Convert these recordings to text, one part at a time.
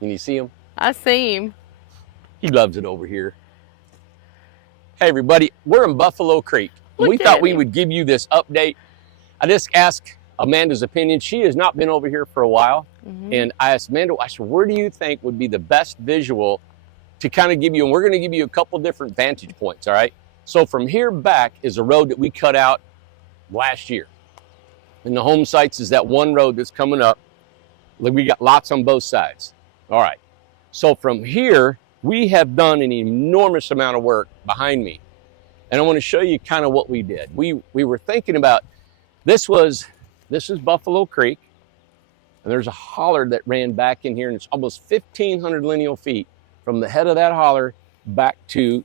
Can you see him? I see him. He loves it over here. Hey everybody, we're in Buffalo Creek. We thought we would give you this update. I just asked Amanda's opinion. She has not been over here for a while. And I asked Amanda, I said, where do you think would be the best visual to kind of give you, and we're gonna give you a couple different vantage points, all right? So from here back is a road that we cut out last year. And the home sites is that one road that's coming up. Like we got lots on both sides. All right. So from here, we have done an enormous amount of work behind me. And I want to show you kind of what we did. We were thinking about, this is Buffalo Creek. And there's a holler that ran back in here, and it's almost 1,500 lineal feet from the head of that holler back to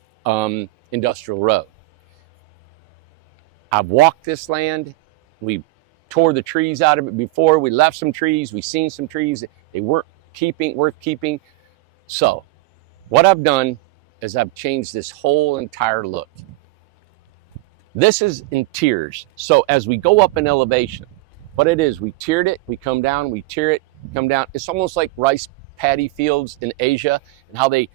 Industrial Road. I've walked this land. We tore the trees out of it before. We left some trees. We seen some trees. They weren't worth keeping. So what I've done is I've changed this whole entire look. This is in tiers. So as we go up in elevation, what it is, we tiered it, we come down, we tier it, come down. It's almost like rice paddy fields in Asia and how they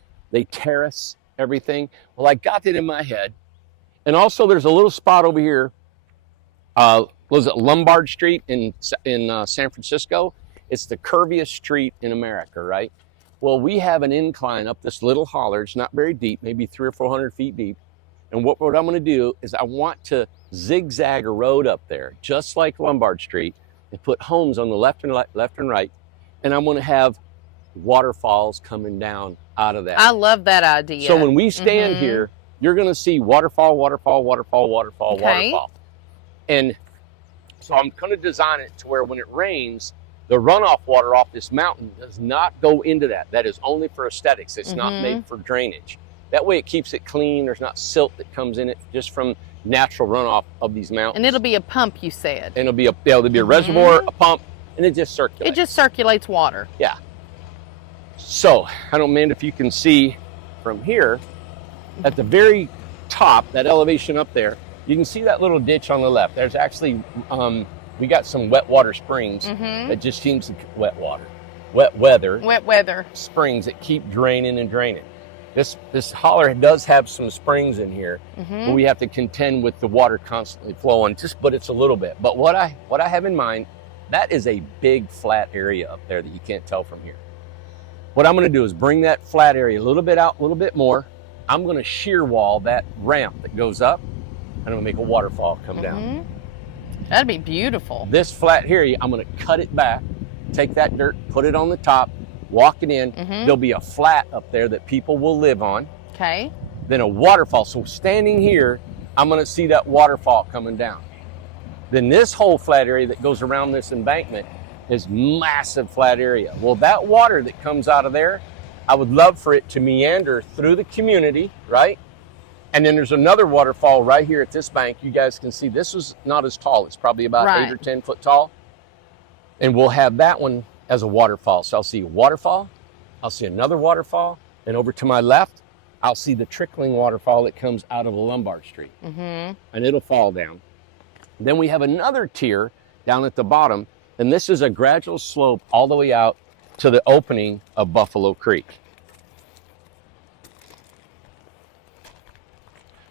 terrace everything. Well, I got that in my head. And also there's a little spot over here, was it Lombard Street in San Francisco? It's the curviest street in America, right? Well, we have an incline up this little holler. It's not very deep, maybe 300 or 400 feet deep. And what I'm gonna do is I want to zigzag a road up there, just like Lombard Street, and put homes on the left and right. And I'm gonna have waterfalls coming down out of that. I love that idea. So when we stand here, you're gonna see waterfall, waterfall, waterfall, waterfall, waterfall. And so I'm gonna design it to where when it rains, the runoff water off this mountain does not go into that. That is only for aesthetics. It's not made for drainage. That way it keeps it clean. There's not silt that comes in it just from natural runoff of these mountains. And it'll be a pump, you said. And there'll be a reservoir, a pump, and it just circulates. It just circulates water. Yeah. So, I don't mind if you can see from here, at the very top, that elevation up there, you can see that little ditch on the left. There's actually, we got some wet water springs that just seems to, wet weather springs that keep draining and draining. This holler does have some springs in here, but we have to contend with the water constantly flowing, but it's a little bit. But what I have in mind, that is a big flat area up there that you can't tell from here. What I'm gonna do is bring that flat area a little bit out, a little bit more. I'm gonna shear wall that ramp that goes up, and I'm gonna make a waterfall come down. That'd be beautiful. This flat area, I'm gonna cut it back, take that dirt, put it on the top, walk it in. There'll be a flat up there that people will live on. Okay. Then a waterfall. So standing here, I'm gonna see that waterfall coming down. Then this whole flat area that goes around this embankment is massive flat area. Well, that water that comes out of there, I would love for it to meander through the community, right? And then there's another waterfall right here at this bank. You guys can see this is not as tall. It's probably about 8 or 10 foot tall. And we'll have that one as a waterfall. So I'll see a waterfall, I'll see another waterfall, and over to my left, I'll see the trickling waterfall that comes out of a Lombard Street. And it'll fall down. Then we have another tier down at the bottom, and this is a gradual slope all the way out to the opening of Buffalo Creek.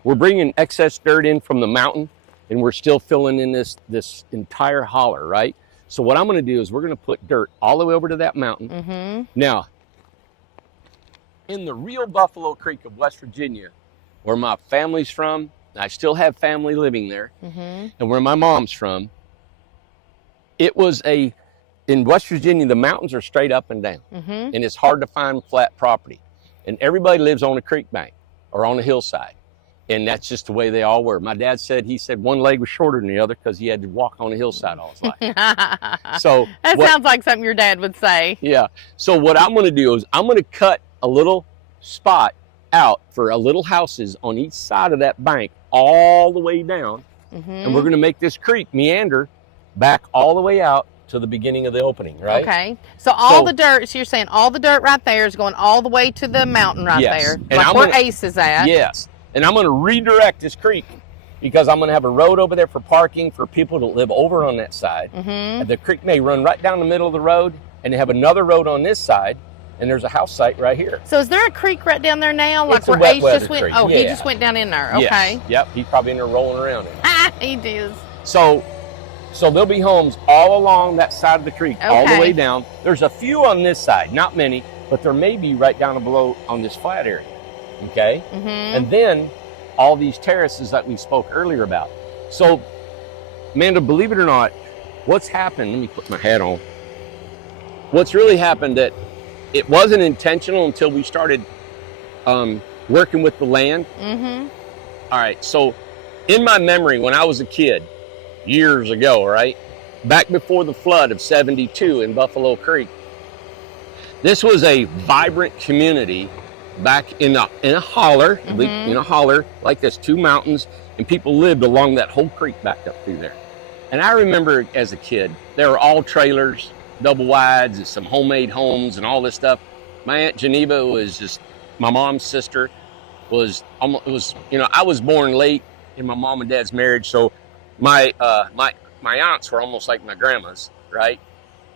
We're bringing excess dirt in from the mountain, and we're still filling in this entire holler, right? So what I'm gonna do is we're gonna put dirt all the way over to that mountain. Now, in the real Buffalo Creek of West Virginia, where my family's from, I still have family living there, and where my mom's from, it was in West Virginia, the mountains are straight up and down, and it's hard to find flat property. And everybody lives on a creek bank or on a hillside. And that's just the way they all were. My dad said, one leg was shorter than the other because he had to walk on a hillside all his life. So that sounds like something your dad would say. Yeah. So what I'm going to do is I'm going to cut a little spot out for a little houses on each side of that bank all the way down. And we're going to make this creek meander back all the way out to the beginning of the opening, right? Okay. So the dirt, so you're saying all the dirt right there is going all the way to the mountain right there. And like where Ace is at. Yes. And I'm going to redirect this creek because I'm going to have a road over there for parking for people to live over on that side. And the creek may run right down the middle of the road and have another road on this side. and there's a house site right here. So is there a creek right down there now? Like It's a where wet Ace weather just went? creek, Oh, he yeah. just went down in there. Yes. Okay. Yep. He's probably in there rolling around in it. He does. So there'll be homes all along that side of the creek, all the Okay. way down. There's a few on this side, not many, but there may be right down below on this flat area. Okay. Mm-hmm. And then all these terraces that we spoke earlier about. So, Amanda, believe it or not, what's happened, let me put my hat on. What's really happened that it wasn't intentional until we started working with the land. Mm-hmm. All right, so in my memory, when I was a kid, years ago, right, back before the flood of '72 in Buffalo Creek, this was a vibrant community back in a holler, in a holler like this, 2 mountains, and people lived along that whole creek back up through there. And I remember as a kid, they were all trailers, double wides, and some homemade homes and all this stuff. My Aunt Geneva was just, my mom's sister was almost, I was born late in my mom and dad's marriage, so my aunts were almost like my grandmas, right?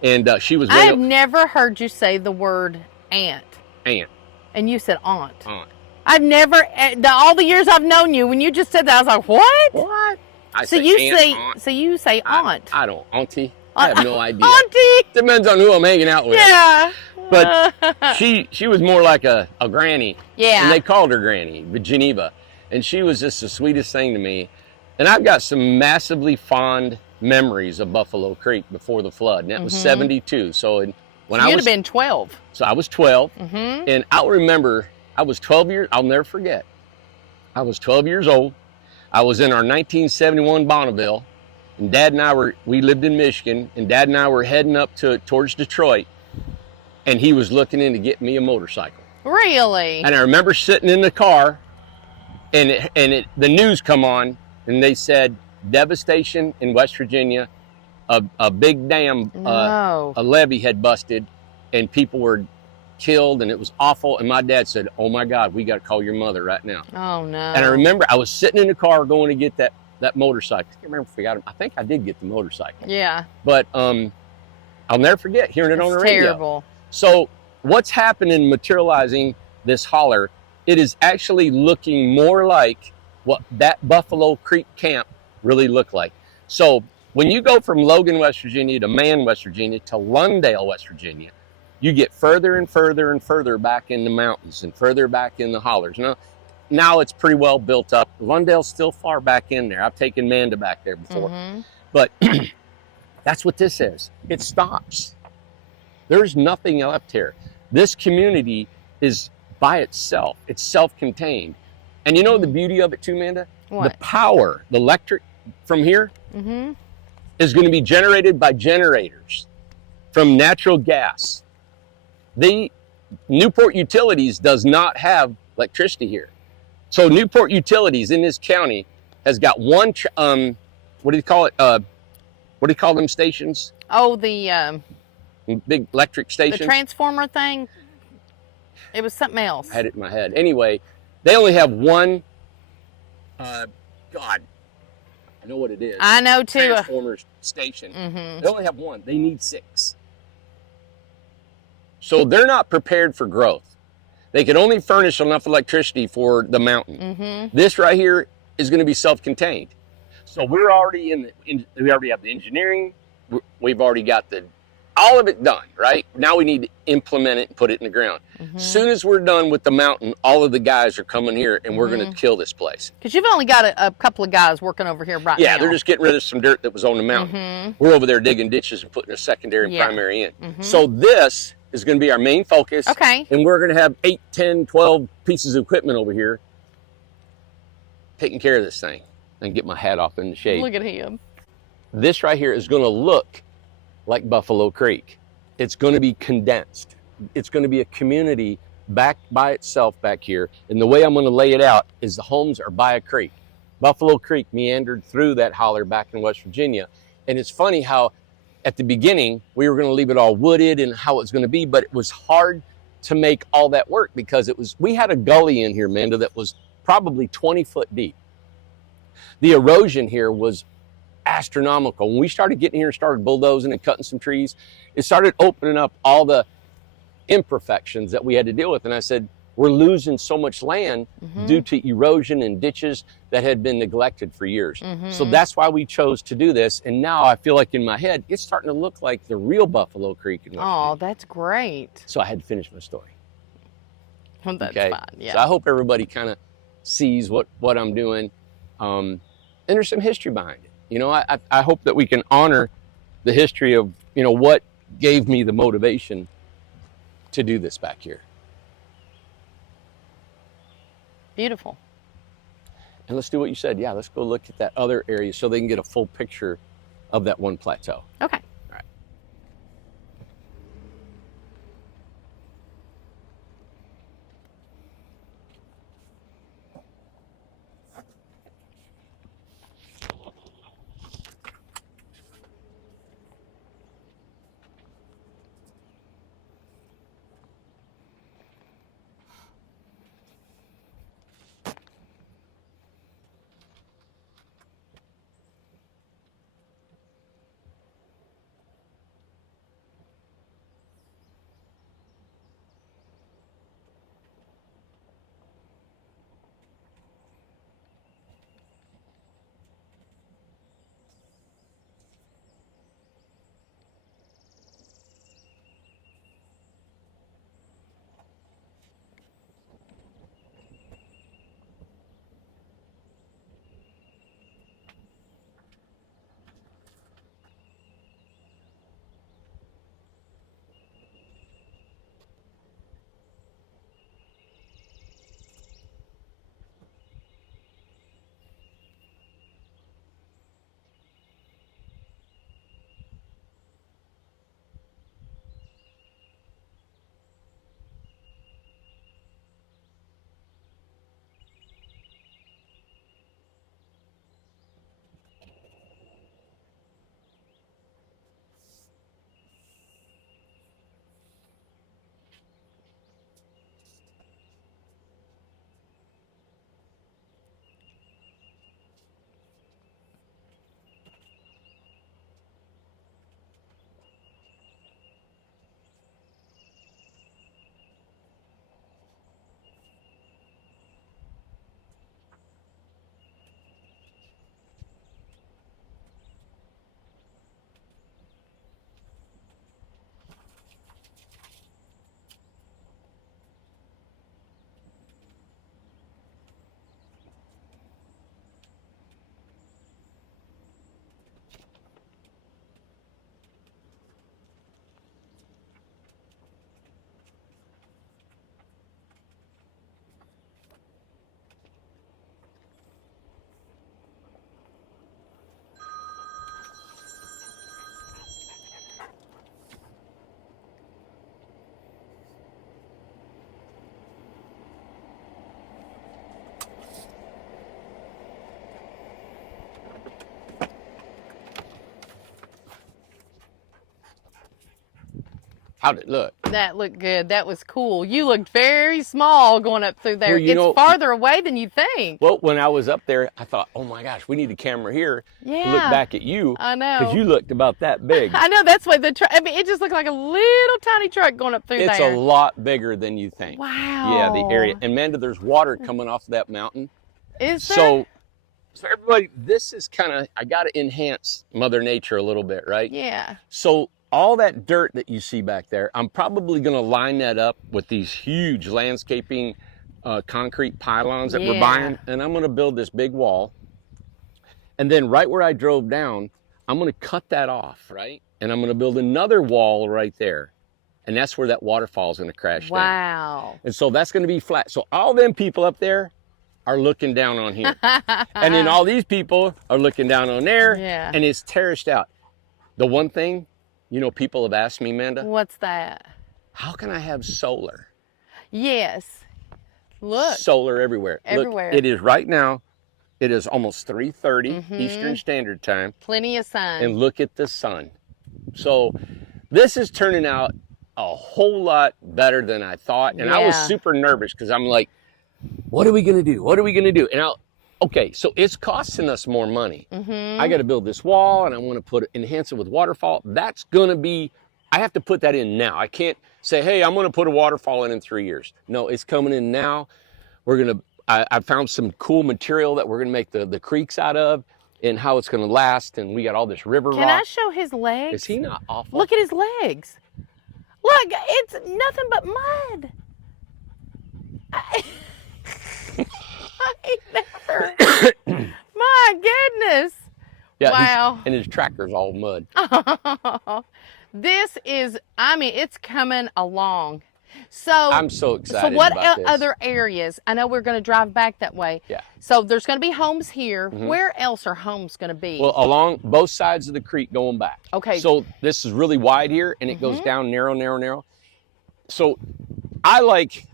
And she was I've never heard you say the word aunt. aunt. And you said aunt. Aunt. I've never, all the years I've known you, when you just said that, I was like, what? What? So you say aunt. I don't, auntie. I have no idea. Auntie. Depends on who I'm hanging out with. Yeah. But she was more like a granny. Yeah. And they called her Granny, Geneva. And she was just the sweetest thing to me. And I've got some massively fond memories of Buffalo Creek before the flood. And that was '72. So when I You'd was have been 12. So I was 12. Mm-hmm. And I'll remember, I was 12 years, I'll never forget. I was 12 years old. I was in our 1971 Bonneville. And Dad and we lived in Michigan, and Dad and I were heading up towards Detroit, and he was looking in to get me a motorcycle. Really? And I remember sitting in the car, and the news come on, and they said, devastation in West Virginia, a big dam, No. a levee had busted, and people were killed, and it was awful. And my dad said, oh my God, we got to call your mother right now. Oh, no. And I remember I was sitting in the car going to get that motorcycle. I can't remember if I got it. I think I did get the motorcycle. Yeah. But I'll never forget hearing it on the radio. Terrible. So what's happening materializing this holler, it is actually looking more like what that Buffalo Creek camp really looked like. So when you go from Logan, West Virginia to Man, West Virginia to Lundale, West Virginia, you get further and further and further back in the mountains and further back in the hollers. Now it's pretty well built up. Lundale's still far back in there. I've taken Manda back there before. Mm-hmm. But that's what this is. It stops. There's nothing left here. This community is by itself. It's self-contained. And you know the beauty of it too, Manda? What? The power, the electric from here Mm-hmm. is going to be generated by generators from natural gas. The Newport Utilities does not have electricity here. So Newport Utilities in this county has got one, what do you call it? What do you call them stations? Oh, the Big electric stations? transformer thing. It was something else. I had it in my head. Anyway, they only have one, God, I know what it is. I know too. Transformer station. Mm-hmm. They only have one. They need 6. So they're not prepared for growth. They can only furnish enough electricity for the mountain. Mm-hmm. This right here is going to be self-contained. So we're already we already have the engineering. We've already got all of it done, right? Now we need to implement it and put it in the ground. Mm-hmm. Soon as we're done with the mountain, all of the guys are coming here and we're going to kill this place. Because you've only got a couple of guys working over here right now. Yeah, they're just getting rid of some dirt that was on the mountain. Mm-hmm. We're over there digging ditches and putting a secondary and Yeah. primary in. Mhm. So this is going to be our main focus. Okay. And we're going to have 8, 10, 12 pieces of equipment over here taking care of this thing. And get my hat off in the shade. Look at him. This right here is going to look like Buffalo Creek. It's going to be condensed. It's going to be a community back by itself back here. And the way I'm going to lay it out is the homes are by a creek. Buffalo Creek meandered through that holler back in West Virginia. And it's funny how at the beginning we were going to leave it all wooded and how it's going to be, but it was hard to make all that work because we had a gully in here, Manda, that was probably 20 foot deep. The erosion here was astronomical. When we started getting here and started bulldozing and cutting some trees, it started opening up all the imperfections that we had to deal with. And I said, we're losing so much land due to erosion and ditches that had been neglected for years. So that's why we chose to do this. And now I feel like in my head, it's starting to look like the real Buffalo Creek in West Oh, Virginia. that's great. So I had to finish my story. That's Okay. fine. Yeah. So I hope everybody kind of sees what I'm doing. And there's some history behind it. You know, I hope that we can honor the history of, you know, what gave me the motivation to do this back here. Beautiful. And let's do what you said. Yeah, let's go look at that other area so they can get a full picture of that one plateau. Okay. All right. How'd it look? That looked good. That was cool. You looked very small going up through there. Well, you it's know- farther away than you think. Well, when I was up there, I thought, oh my gosh, we need a camera here to look Yeah. back at you. I know. Because you looked about that big. I know, that's why the truck, I mean, it just looked like a little tiny truck going up through It's there. a lot bigger than you think. Wow. Yeah, the area. And Amanda, there's water coming off that mountain. Is there? So everybody, this is kind of, I got to enhance Mother Nature a little bit, right? Yeah. So all that dirt that you see back there, I'm probably going to line that up with these huge landscaping concrete pylons that we're Yeah. buying. And I'm going to build this big wall. And then right where I drove down, I'm going to cut that off, right? And I'm going to build another wall right there. And that's where that waterfall is going to crash down. Wow. And so that's going to be flat. So all them people up there are looking down on here. And then all these people are looking down on there. Yeah. And it's terraced out. The one thing, you know, people have asked me, Amanda, What's that? how can I have solar? Yes. Look. Solar everywhere. Everywhere. Look, it is right now, it is almost 3:30 Eastern Standard Time. Plenty of sun. And look at the sun. So this is turning out a whole lot better than I thought. And I was Yeah. super nervous because I'm like, what are we going to do? What are we going to do? And okay, so it's costing us more money. I got to build this wall and I want to enhance it with waterfall. That's going to be, I have to put that in now. I can't say, hey, I'm going to put a waterfall in 3 years. No, it's coming in now. I found some cool material that we're going to make the creeks out of and how it's going to last. And we got all this river Can I rock. show his legs? Is he not awful? Look at his legs. Look, it's nothing but mud. I never. My goodness. Yeah, Wow. and his tractor's all mud. This is, I mean, it's coming along. So I'm so excited what about this. other areas? I know we're going to drive back that way. Yeah. So there's going to be homes here. Where else are homes going to be? Well, along both sides of the creek going back. Okay. So this is really wide here, and it goes down narrow, narrow, narrow. So I like,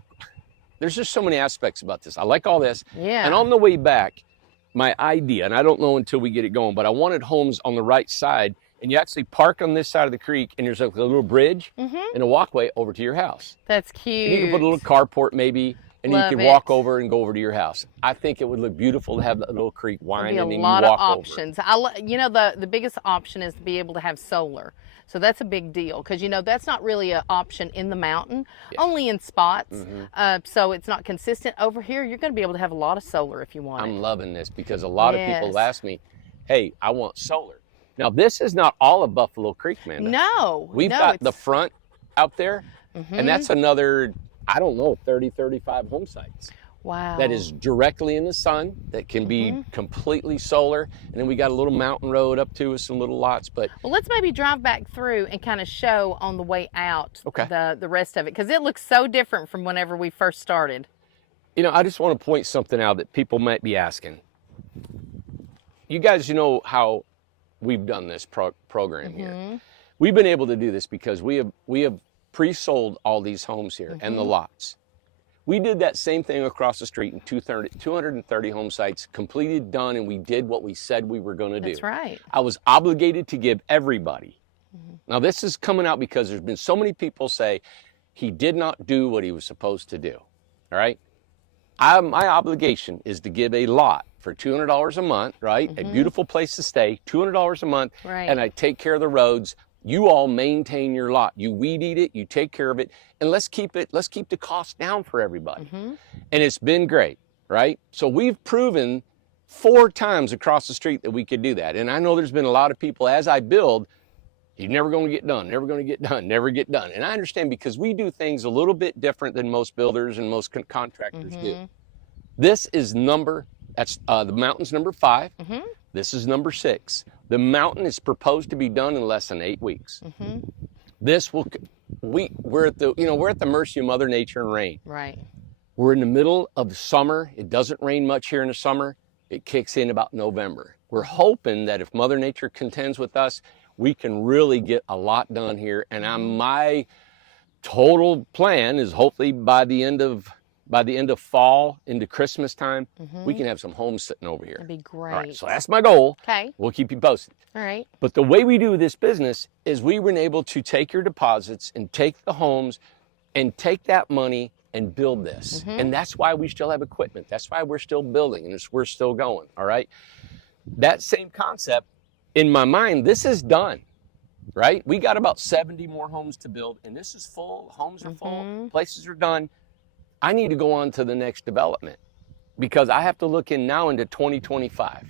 there's just so many aspects about this. I like all this. Yeah. And on the way back, my idea, and I don't know until we get it going, but I wanted homes on the right side, and you actually park on this side of the creek, and there's like a little bridge and a walkway over to your house. That's cute. And you can put a little carport maybe, and Love you can it. walk over and go over to your house. I think it would look beautiful to have that little creek winding There'll be and a lot you of walk over. options. You know, the biggest option is to be able to have solar. So that's a big deal because, you know, that's not really an option in the mountain, only in spots. So it's not consistent. Over here, you're going to be able to have a lot of solar if you want I'm it. loving this because a lot of people Yes. ask me, hey, I want solar. Now, this is not all of Buffalo Creek, Amanda. No. We've no, got it's- the front out there, and that's another, I don't know, 30, 35 home sites. Wow. That is directly in the sun, that can be completely solar. And then we got a little mountain road up to us, some little lots. But Well, let's maybe drive back through and kind of show on the way out the rest of it because it looks so different from whenever we first started. you know, I just want to point something out that people might be asking. You guys, you know how we've done this program here. We've been able to do this because we have pre-sold all these homes here and the lots. We did that same thing across the street in 230 home sites, completed, done, and we did what we said we were going to do. That's right. I was obligated to give everybody. Now, this is coming out because there's been so many people say he did not do what he was supposed to do. All right? My obligation is to give a lot for $200 a month, right? A beautiful place to stay, $200 a month, Right. and I take care of the roads. You all maintain your lot. You weed eat it, you take care of it, and let's keep the cost down for everybody. And it's been great, right? So we've proven 4 times across the street that we could do that. And I know there's been a lot of people, as I build, you're never going to get done, never going to get done, never get done. And I understand because we do things a little bit different than most builders and most contractors do. This is the mountain's number 5. This is number 6. The mountain is proposed to be done in less than 8 weeks. This will, we're at the mercy of Mother Nature and rain. Right. We're in the middle of the summer. It doesn't rain much here in the summer. It kicks in about November. We're hoping that if Mother Nature contends with us, we can really get a lot done here. And my total plan is hopefully by the end of fall into Christmas time, we can have some homes sitting over here. That'd be great. All right, so that's my goal. Okay. We'll keep you posted. All right. But the way we do this business is we've been able to take your deposits and take the homes and take that money and build this. And that's why we still have equipment. That's why we're still building and we're still going, all right? That same concept, in my mind, this is done, right? We got about 70 more homes to build, and this is full. Homes are full. Places are done. I need to go on to the next development because I have to look in now into 2025.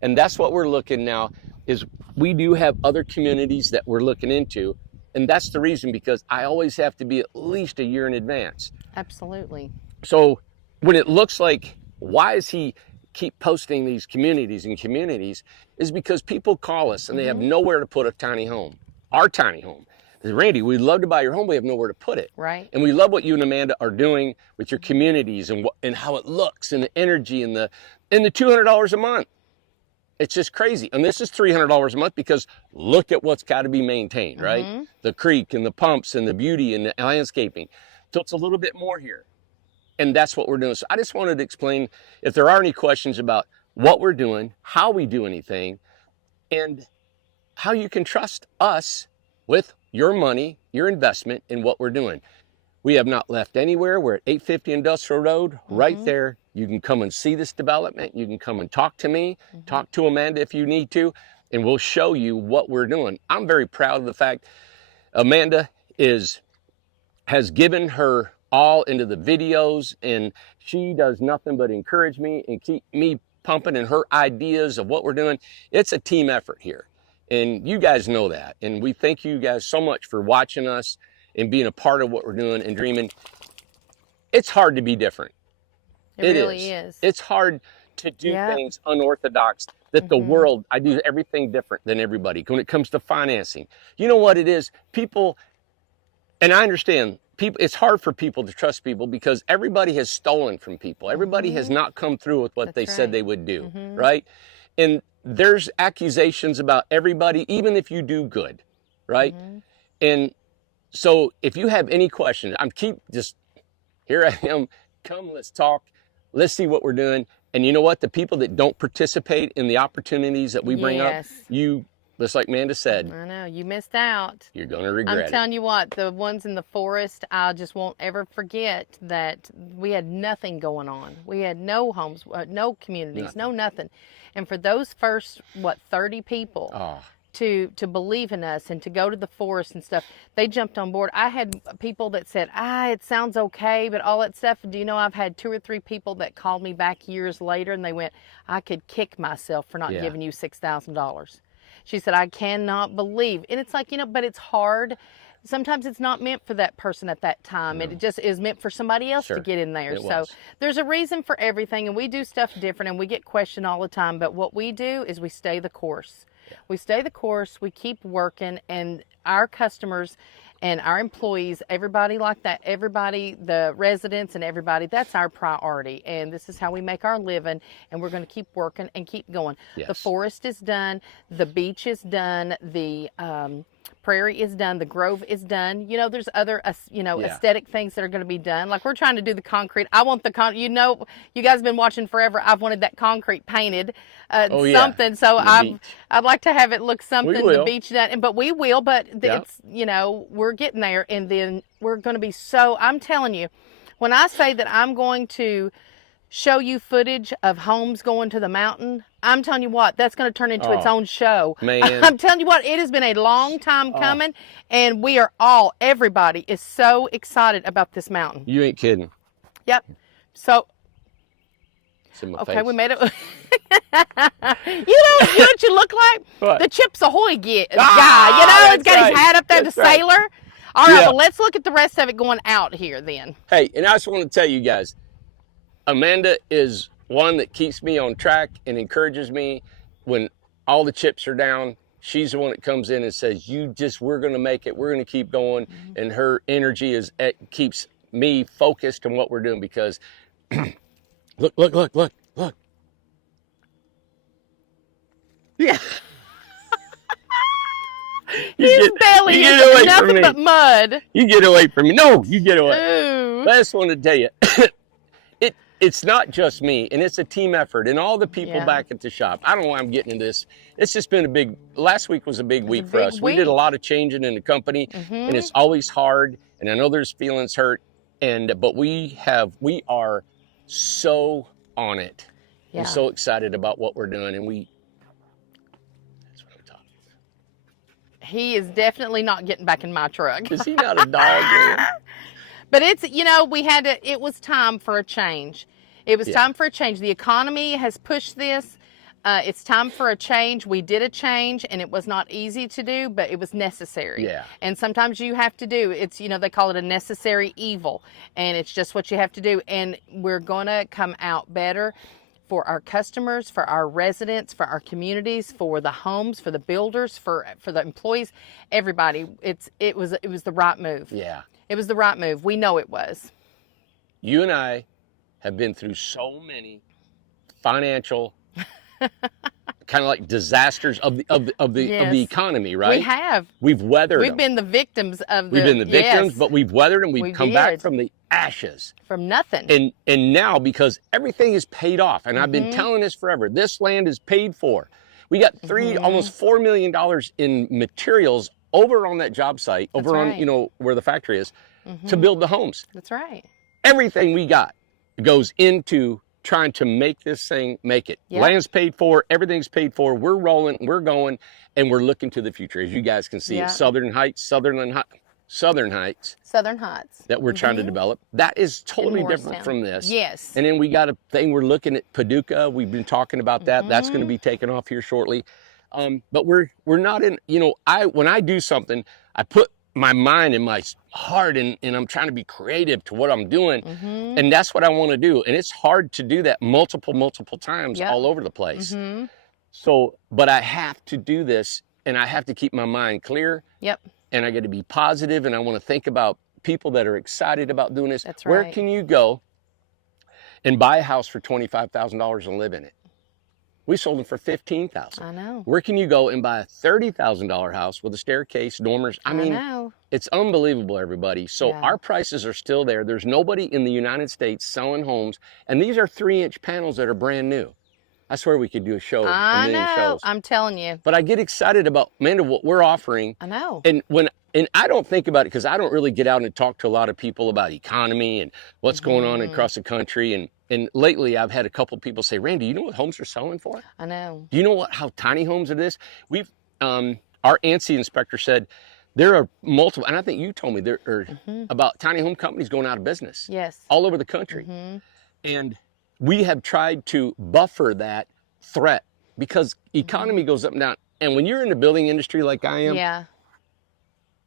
And that's what we're looking now is we do have other communities that we're looking into. And that's the reason because I always have to be at least a year in advance. Absolutely. So when it looks like, why is he keep posting these communities and communities is because people call us and they have nowhere to put a tiny home, our tiny home. They say, Randy, we'd love to buy your home. We have nowhere to put it. Right. And we love what you and Amanda are doing with your communities and how it looks and the energy and the $200 a month. It's just crazy. And this is $300 a month because look at what's got to be maintained, right? The creek and the pumps and the beauty and the landscaping. So it's a little bit more here. And that's what we're doing. So I just wanted to explain if there are any questions about what we're doing, how we do anything, and how you can trust us with your money, your investment in what we're doing. We have not left anywhere. We're at 850 Industrial Road, right there. You can come and see this development. You can come and talk to me, talk to Amanda if you need to, and we'll show you what we're doing. I'm very proud of the fact Amanda is has given her all into the videos, and she does nothing but encourage me and keep me pumping and her ideas of what we're doing. It's a team effort here, and you guys know that, and we thank you guys so much for watching us and being a part of what we're doing and dreaming. It's hard to be different. It really is. It's hard to do things unorthodox, that the world, I do everything different than everybody when it comes to financing. You know what it is? People, and I understand, people, it's hard for people to trust people because everybody has stolen from people. Everybody has not come through with what they said they would do, right? And there's accusations about everybody, even if you do good, right? And so if you have any questions, here I am, come, let's talk. Let's see what we're doing. And you know what? The people that don't participate in the opportunities that we bring up, just like Amanda said, I know, you missed out. You're going to regret it. I'm telling you what, the ones in the forest, I just won't ever forget that we had nothing going on. We had no homes, no communities, no nothing. And for those first, 30 people to believe in us and to go to the forest and stuff, they jumped on board. I had people that said, it sounds okay, but all that stuff. Do you know, I've had 2 or 3 people that called me back years later and they went, I could kick myself for not giving you $6,000. She said, I cannot believe. And it's like, but it's hard. Sometimes it's not meant for that person at that time. It just is meant for somebody else to get in there. So there's a reason for everything, and we do stuff different, and we get questioned all the time. But what we do is we stay the course. We stay the course, we keep working, and our customers and our employees, everybody like that, everybody, the residents and everybody, that's our priority. And this is how we make our living, and we're going to keep working and keep going. The forest is done, the beach is done, the prairie is done, the grove is done. There's other, aesthetic things that are going to be done. Like we're trying to do the concrete. I want the you guys have been watching forever. I've wanted that concrete painted, something. So I'd like to have it look something, the beach done, but we will, but it's, we're getting there, and then we're going to be I'm telling you, when I say that I'm going to show you footage of homes going to the mountain, I'm telling you what, that's going to turn into its own show. Man. I'm telling you what, it has been a long time coming, and everybody is so excited about this mountain. You ain't kidding. Yep. So, face. We made it. you know what you look like? What? The Chips Ahoy guy. It's got his hat up there, the sailor. All right, well, let's look at the rest of it going out here then. Hey, and I just want to tell you guys, Amanda is one that keeps me on track and encourages me when all the chips are down. She's the one that comes in and says, we're going to make it. We're going to keep going. And her energy keeps me focused on what we're doing because look. Yeah. His belly is nothing but mud. You get away from me. No, you get away. Ooh. But I just want to tell you, it's not just me, and it's a team effort, and all the people back at the shop. I don't know why I'm getting into this. It's just been last week was a big week for us. We did a lot of changing in the company, and it's always hard, and I know there's feelings hurt, but we are so on it. Yeah. We're so excited about what we're doing, and that's what I'm talking about. He is definitely not getting back in my truck. Is he not a dog, man? But it's, it was time for a change. It was time for a change. The economy has pushed this. It's time for a change. We did a change, and it was not easy to do, but it was necessary. Yeah. And sometimes you have to do, it's, they call it a necessary evil, and it's just what you have to do. And we're going to come out better for our customers, for our residents, for our communities, for the homes, for the builders, for the employees, everybody. It was the right move. Yeah. It was the right move. We know it was. You and I have been through so many financial kind of like disasters of the economy, right? We have. We've weathered them. We've been the victims of We've been the victims, but we've weathered them. We've come back from the ashes. From nothing. And now, because everything is paid off, and I've been telling this forever, this land is paid for. We got almost $4 million in materials over on that job site, on, where the factory is, to build the homes. That's right. Everything we got goes into trying to make this thing make it. Yep. Land's paid for, everything's paid for, we're rolling, we're going, and we're looking to the future. As you guys can see, it's Southern Heights, Southern Heights Southern Heights. that we're trying to develop. That is totally different Morristown. from this. Yes. And then we got a thing we're looking at, Paducah. We've been talking about that. That's going to be taken off here shortly. But we're not in, you know, when I do something, I put my mind and my heart and I'm trying to be creative to what I'm doing. And that's what I want to do. And it's hard to do that multiple times all over the place. So, but I have to do this and I have to keep my mind clear. Yep. And I got to be positive and I want to think about people that are excited about doing this. That's Where right. can you go and buy a house for $25,000 and live in it? We sold them for $15,000. I know. Where can you go and buy a $30,000 house with a staircase, dormers? I mean, know. it's unbelievable, everybody. So Yeah. our prices are still there. There's nobody in the United States selling homes. And these are 3-inch panels that are brand new. I swear we could do a show, a I million know. shows. I'm telling you. But I get excited about, Amanda, what we're offering. I know. And I don't think about it because I don't really get out and talk to a lot of people about economy and what's going on across the country. And lately I've had a couple people say, Randy, you know what homes are selling for? I know. Do you know how tiny homes it is? We've our ANSI inspector said there are multiple, and I think you told me there are about tiny home companies going out of business Yes. all over the country. And we have tried to buffer that threat because economy goes up and down. And when you're in the building industry like I am, Yeah.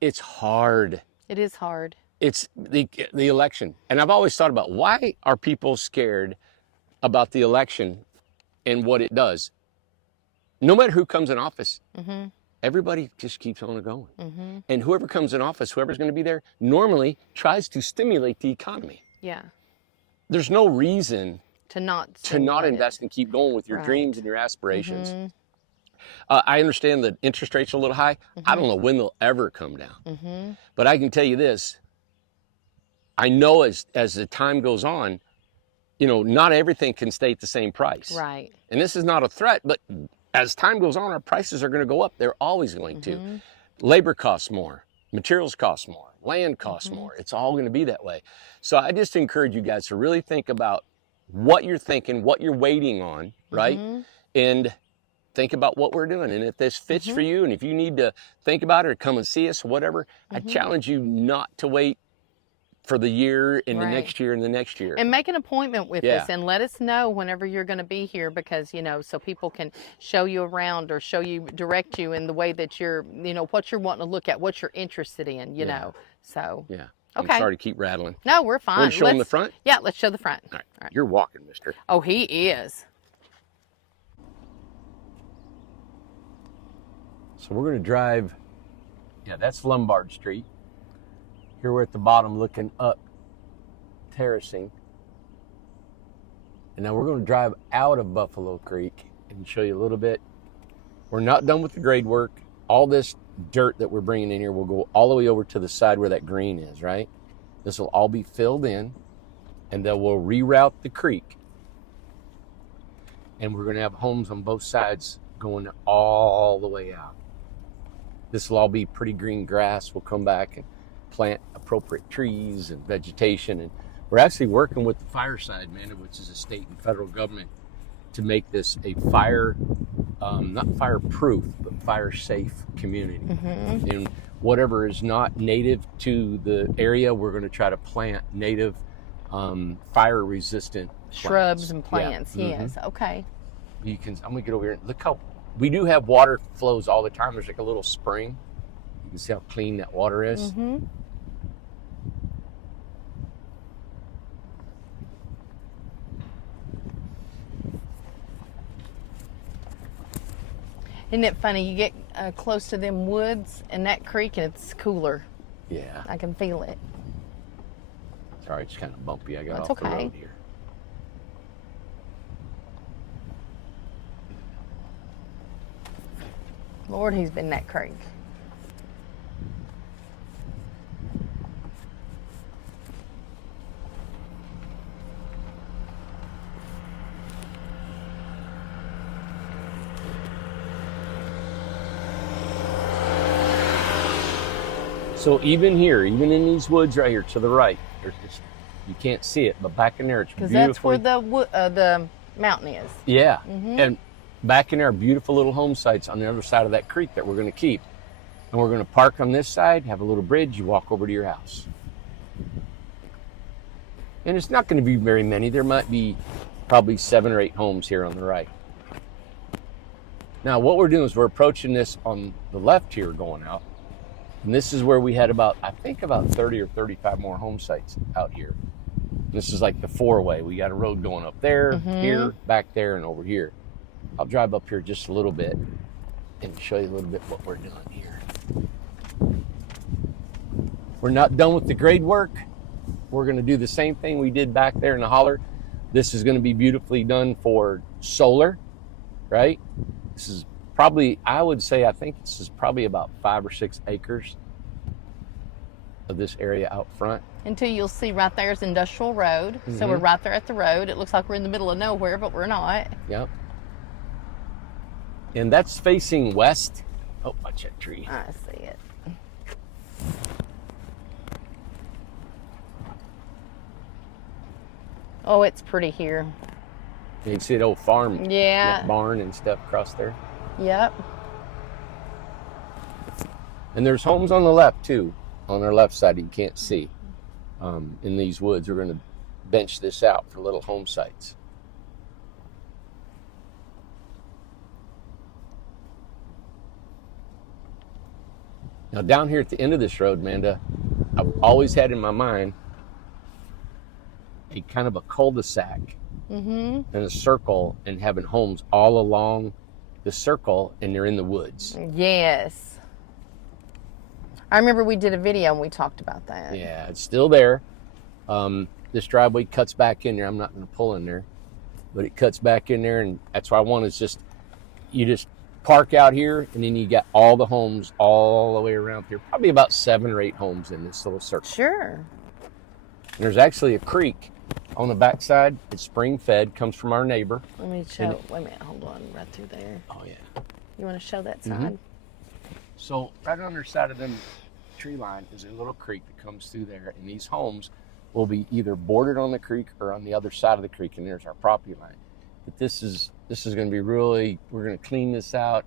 it's hard. It is hard. It's the election. And I've always thought about why are people scared about the election and what it does? No matter who comes in office, everybody just keeps on going. And whoever comes in office, whoever's going to be there, normally tries to stimulate the economy. Yeah. There's no reason To not invest and keep going with your Right. dreams and your aspirations. I understand that interest rates are a little high. I don't know when they'll ever come down. But I can tell you this. I know as the time goes on, you know, not everything can stay at the same price. Right. And this is not a threat, but as time goes on, our prices are going to go up. They're always going to. Labor costs more. Materials cost more. Land costs more. It's all going to be that way. So I just encourage you guys to really think about what you're thinking, what you're waiting on, right? And think about what we're doing. And if this fits for you, and if you need to think about it or come and see us or whatever, I challenge you not to wait for the year and the Right. next year and the next year. And make an appointment with Yeah. us and let us know whenever you're going to be here because, you know, so people can show you around or direct you in the way that you're, you know, what you're wanting to look at, what you're interested in, you know. So, Yeah. Okay. I'm sorry to keep rattling. no, we're fine. Want to show them the Let's- front? Yeah, let's show the front. All right. You're walking, mister. Oh, he is. So we're going to drive. Yeah, that's Lombard Street. Here we're at the bottom looking up, terracing. And now we're going to drive out of Buffalo Creek and show you a little bit. We're not done with the grade work. All this dirt that we're bringing in here will go all the way over to the side where that green is, right? This will all be filled in, and then we'll reroute the creek. And we're going to have homes on both sides going all the way out. This will all be pretty green grass. We'll come back and plant appropriate trees and vegetation. And we're actually working with the Fireside, Amanda, which is a state and federal government, to make this a fire, not fireproof, but fire safe community. And whatever is not native to the area, we're going to try to plant native fire resistant Shrubs and plants. Yeah. Yes. Okay. You can, I'm gonna get over here and look how, we do have water flows all the time. There's like a little spring. You can see how clean that water is. Isn't it funny? You get close to them woods and that creek and it's cooler. Yeah. I can feel it. Sorry, it's kind of bumpy. I got That's off the okay. road here. Lord, he's been that creek. So even here, even in these woods right here to the right, there's this, you can't see it, but back in there it's Because beautiful. that's where the mountain is. Yeah, and back in there are beautiful little home sites on the other side of that creek that we're going to keep. And we're going to park on this side, have a little bridge, you walk over to your house. And it's not going to be very many. There might be probably 7 or 8 homes here on the right. Now, what we're doing is we're approaching this on the left here going out. And this is where we had about 30 or 35 more home sites out here. This is like the 4-way. We got a road going up there, here, back there, and over here. I'll drive up here just a little bit and show you a little bit what we're doing here. We're not done with the grade work. We're going to do the same thing we did back there in the holler. This is going to be beautifully done for solar, right? This is probably, I think this is probably about 5 or 6 acres of this area out front. Until you'll see right there is Industrial Road. So we're right there at the road. It looks like we're in the middle of nowhere, but we're not. Yep. And that's facing west. Oh, watch that tree. I see it. Oh, it's pretty here. You can see the old farm Yeah. barn and stuff across there. Yep. And there's homes on the left too, on our left side you can't see. In these woods, we're going to bench this out for little home sites. Now down here at the end of this road, Amanda, I've always had in my mind a kind of a cul-de-sac and a circle, and having homes all along the circle, and they're in the woods. Yes. I remember we did a video and we talked about that. Yeah, it's still there. This driveway cuts back in there. I'm not going to pull in there, but it cuts back in there, and that's what I want is you just park out here, and then you got all the homes all the way around here. Probably about 7 or 8 homes in this little circle. Sure. And there's actually a creek on the backside. It's spring fed, comes from our neighbor. Let me show. Wait a minute. Hold on. Right through there. Oh, yeah. You want to show that side? So right on the side of them tree line is a little creek that comes through there, and these homes will be either bordered on the creek or on the other side of the creek, and there's our property line. But this is going to be really, we're going to clean this out.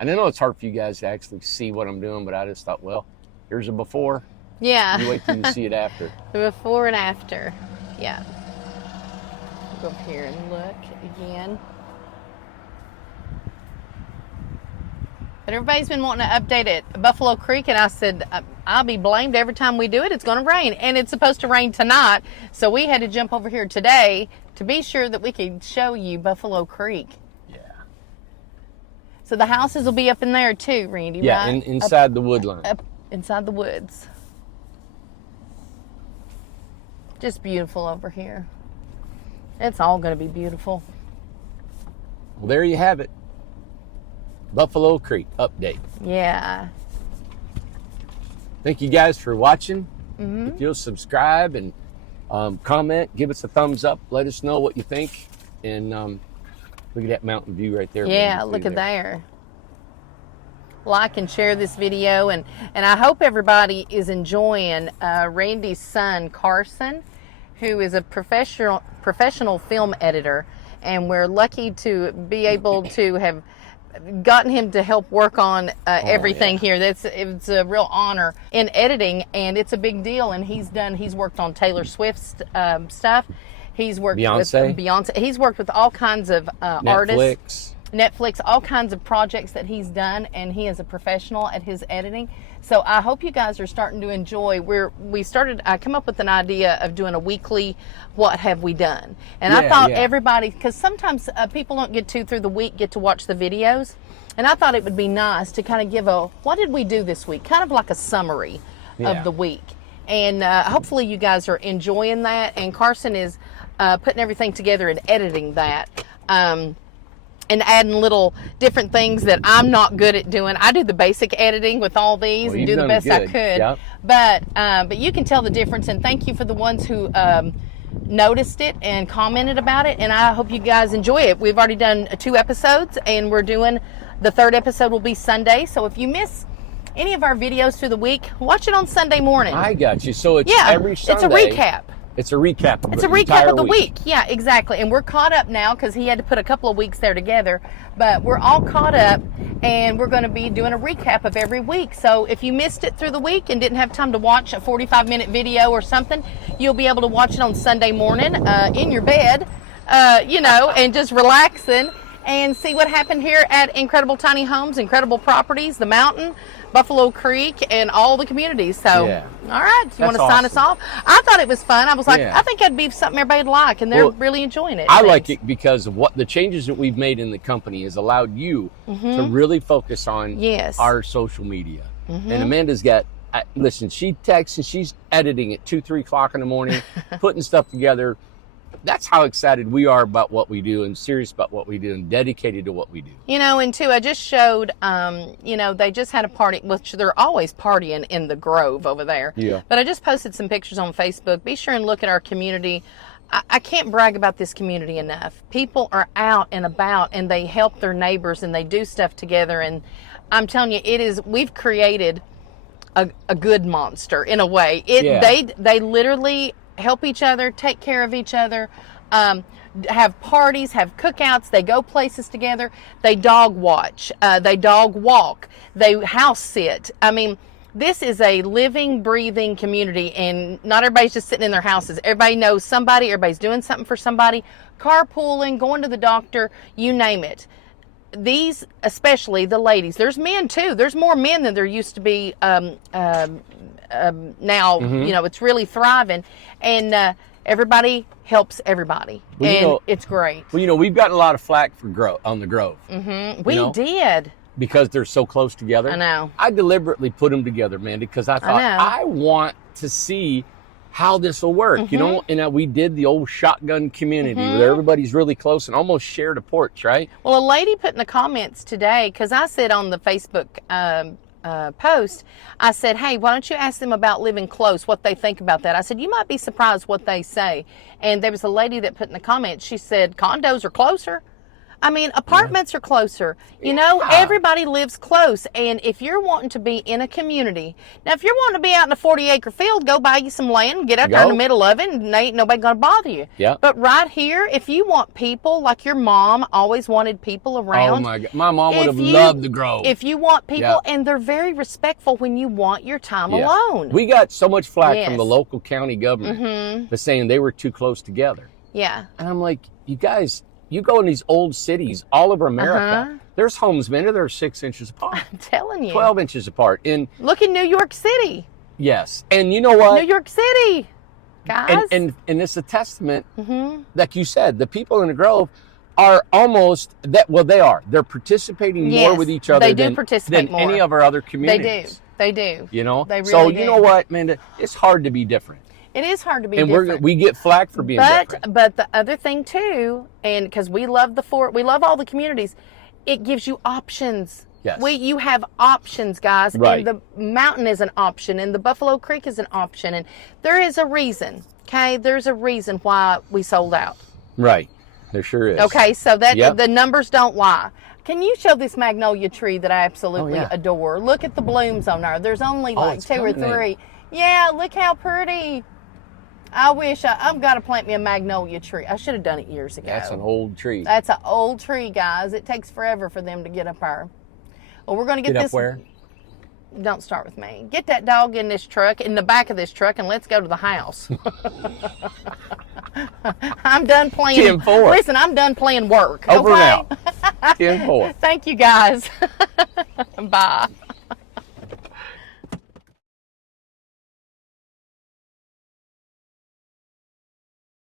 And I know it's hard for you guys to actually see what I'm doing, but I just thought, well, here's a before. Yeah. You wait till you see it after. The before and after. Yeah. Go up here and look again. But everybody's been wanting to update it. Buffalo Creek, and I said, I'll be blamed every time we do it. It's going to rain, and it's supposed to rain tonight. So we had to jump over here today to be sure that we could show you Buffalo Creek. Yeah. So the houses will be up in there too, Randy, Yeah, right? inside the wood line. Up inside the woods. Just beautiful over here. It's all going to be beautiful. Well, there you have it. Buffalo Creek update. Yeah. Thank you guys for watching. If you'll subscribe and comment, give us a thumbs up, let us know what you think. And look at that mountain view right there. Yeah, look at there. Like and share this video, and I hope everybody is enjoying Randy's son Carson, who is a professional film editor, and we're lucky to be able to have gotten him to help work on everything here. It's a real honor in editing, and it's a big deal. And he's worked on Taylor Swift's stuff. He's worked with Beyonce. He's worked with all kinds of artists. Netflix, all kinds of projects that he's done, and he is a professional at his editing. So I hope you guys are starting to enjoy. I come up with an idea of doing a weekly what have we done. And I thought everybody, because sometimes people don't get through the week get to watch the videos. And I thought it would be nice to kind of give what did we do this week? Kind of like a summary of the week. And hopefully you guys are enjoying that. And Carson is putting everything together and editing that. And adding little different things that I'm not good at doing. I do the basic editing with all these and do the best I could. Yep. But you can tell the difference, and thank you for the ones who noticed it and commented about it, and I hope you guys enjoy it. We've already done 2 episodes, and we're doing the 3rd episode will be Sunday. So if you miss any of our videos through the week, watch it on Sunday morning. I got you. So it's every Sunday. It's a recap. It's a recap of It's the a recap entire of the week. Yeah, exactly. And we're caught up now because he had to put a couple of weeks there together. But we're all caught up, and we're going to be doing a recap of every week. So if you missed it through the week and didn't have time to watch a 45-minute video or something, you'll be able to watch it on Sunday morning in your bed, and just relaxing and see what happened here at Incredible Tiny Homes, Incredible Properties, the Mountain, Buffalo Creek, and all the communities. So, Yeah. all right, you want to sign us off? I thought it was fun. I was like, I think that'd be something everybody'd like, and they're really enjoying it. I like it because of what the changes that we've made in the company has allowed you to really focus on our social media. And Amanda's got, listen, she texts and she's editing at 2, 3 o'clock in the morning, putting stuff together. That's how excited we are about what we do and serious about what we do and dedicated to what we do. And too, I just showed, they just had a party, which they're always partying in the Grove over there. Yeah. But I just posted some pictures on Facebook. Be sure and look at our community. I can't brag about this community enough. People are out and about, and they help their neighbors, and they do stuff together. And I'm telling you, we've created a good monster in a way. They literally help each other, take care of each other, have parties, have cookouts, they go places together, they dog watch, they dog walk, they house sit. I mean, this is a living, breathing community, and not everybody's just sitting in their houses. Everybody knows somebody, everybody's doing something for somebody, carpooling, going to the doctor, you name it. These, especially the ladies, there's men too. There's more men than there used to be now. It's really thriving, and everybody helps everybody, it's great. Well, we've gotten a lot of flack for on the Grove. We did. Because they're so close together. I know. I deliberately put them together, Mandy, because I thought I want to see how this will work, and we did the old shotgun community where everybody's really close and almost shared a porch, right? Well, a lady put in the comments today, because I said on the Facebook post, I said, hey, why don't you ask them about living close, what they think about that? I said, you might be surprised what they say. And there was a lady that put in the comments, she said, condos are closer. I mean, apartments are closer. Everybody lives close. And if you're wanting to be in a community, now if you're wanting to be out in a 40-acre field, go buy you some land, get out there in the middle of it, and ain't nobody going to bother you. Yeah. But right here, if you want people, like your mom always wanted people around. Oh, my God. My mom would have loved the Grove. If you want people, and they're very respectful when you want your time alone. We got so much flack from the local county government for saying they were too close together. Yeah. And I'm like, you guys, you go in these old cities all over America, there's homes, man, that are 6 inches apart. I'm telling you. 12 inches apart. And look in New York City. Yes. And you know what? New York City, guys. And it's a testament, like you said, the people in the Grove are almost, they are. They're participating more with each other than any of our other communities. They do. You know? They really so do. You know what, man? It's hard to be different. It is hard to be different. And we get flack for being different. But the other thing too, and because we love we love all the communities, it gives you options. Yes. You have options, guys. Right. And the mountain is an option, and the Buffalo Creek is an option, and there is a reason. Okay, there's a reason why we sold out. Right. There sure is. Okay, so that the numbers don't lie. Can you show this magnolia tree that I absolutely adore? Look at the blooms on there. There's only like 2 or 3. Yeah, look how pretty. I wish I've got to plant me a magnolia tree. I should have done it years ago. That's an old tree. That's an old tree, guys. It takes forever for them to get up there. Well, we're going to get this. Up where? Don't start with me. Get that dog in this truck, in the back of this truck, and let's go to the house. I'm done playing. 10-4. Listen, I'm done playing work. Over okay? now. 10-4. Thank you, guys. Bye.